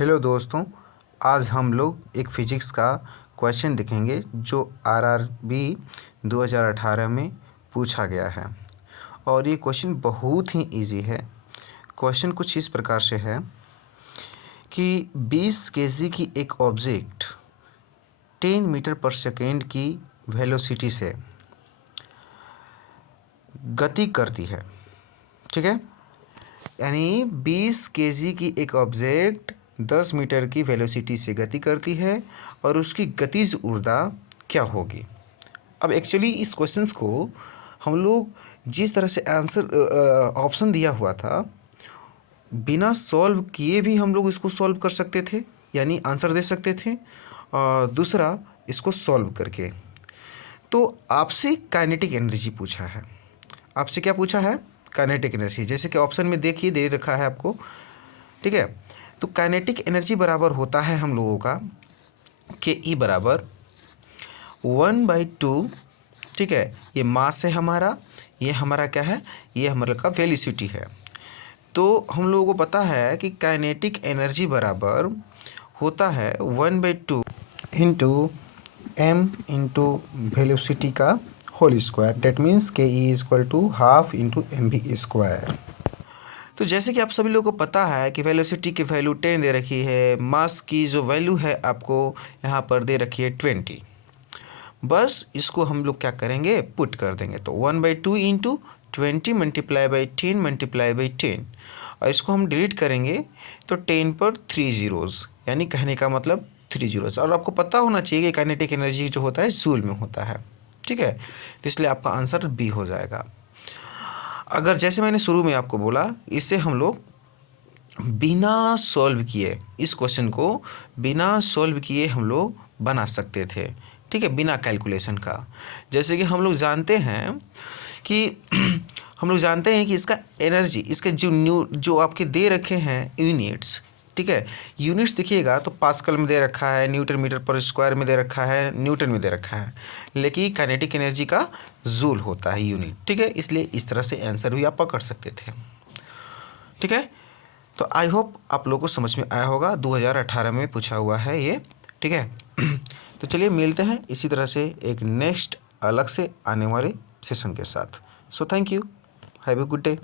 Hello दोस्तों, आज हम लोग एक फिजिक्स का क्वेश्चन देखेंगे जो आरआरबी 2018 में पूछा गया है। और ये क्वेश्चन बहुत ही इजी है। क्वेश्चन कुछ इस प्रकार से है कि 20 केजी की एक ऑब्जेक्ट 10 मीटर पर सेकेंड की वेलोसिटी से गति करती है। ठीक है, यानी 20 केजी की एक ऑब्जेक्ट 10 मीटर की वेलोसिटी से गति करती है और उसकी गतिज ऊर्जा क्या होगी। अब एक्चुअली इस क्वेश्चंस को हम लोग जिस तरह से आंसर ऑप्शन दिया हुआ था, बिना सॉल्व किए भी हम लोग इसको सॉल्व कर सकते थे, यानी आंसर दे सकते थे। और दूसरा, इसको सॉल्व करके तो आपसे काइनेटिक एनर्जी पूछा है। आपसे क्या पूछा है? Kinetic energy. जैसे कि ऑप्शन में देखिए दे रखा है आपको। ठीक है, तो काइनेटिक एनर्जी बराबर होता है हम लोगों का के ई बराबर 1/2। ठीक है, ये मास है हमारा, ये हमारा क्या है, ये हमारे का वेलोसिटी है। तो हम लोगों को पता है कि काइनेटिक एनर्जी बराबर होता है 1/2 इंटू एम इंटू वेलोसिटी का whole square. That means k e equal to half into m v square. तो जैसे कि आप सभी लोगों को पता है कि वेलोसिटी की वैल्यू 10 दे रखी है, मास की जो वैल्यू है आपको यहाँ पर दे रखी है 20। बस इसको हम लोग क्या करेंगे, पुट कर देंगे। तो 1/2 into 20 multiply by 10 multiply by 10, और इसको हम डिलीट करेंगे तो 10 पर 3 जीरोज़, यानी कहने का मतलब 3 जीरोज़। और आपको पता होना चाहिए कि काइनेटिक एनर्जी जो होता है जूल में होता है। ठीक है, तो इसलिए आपका आंसर बी हो जाएगा। अगर जैसे मैंने शुरू में आपको बोला, इससे हम लोग बिना सॉल्व किए, इस क्वेश्चन को बिना सॉल्व किए हम लोग बना सकते थे। ठीक है, बिना कैलकुलेशन का। जैसे कि हम लोग जानते हैं कि इसका एनर्जी, इसके जो आपके दे रखे हैं यूनिट्स। ठीक है, यूनिट्स देखिएगा तो पास्कल में दे रखा है, न्यूटन मीटर पर स्क्वायर में दे रखा है, न्यूटन में दे रखा है, लेकिन काइनेटिक एनर्जी का जूल होता है यूनिट। ठीक है, इसलिए इस तरह से आंसर भी आप पकड़ सकते थे। ठीक है, तो आई होप आप लोगों को समझ में आया होगा। 2018 में पूछा हुआ है ये। ठीक है, तो चलिए मिलते हैं इसी तरह से एक नेक्स्ट अलग से आने वाले सेशन के साथ। So thank you, have a good day.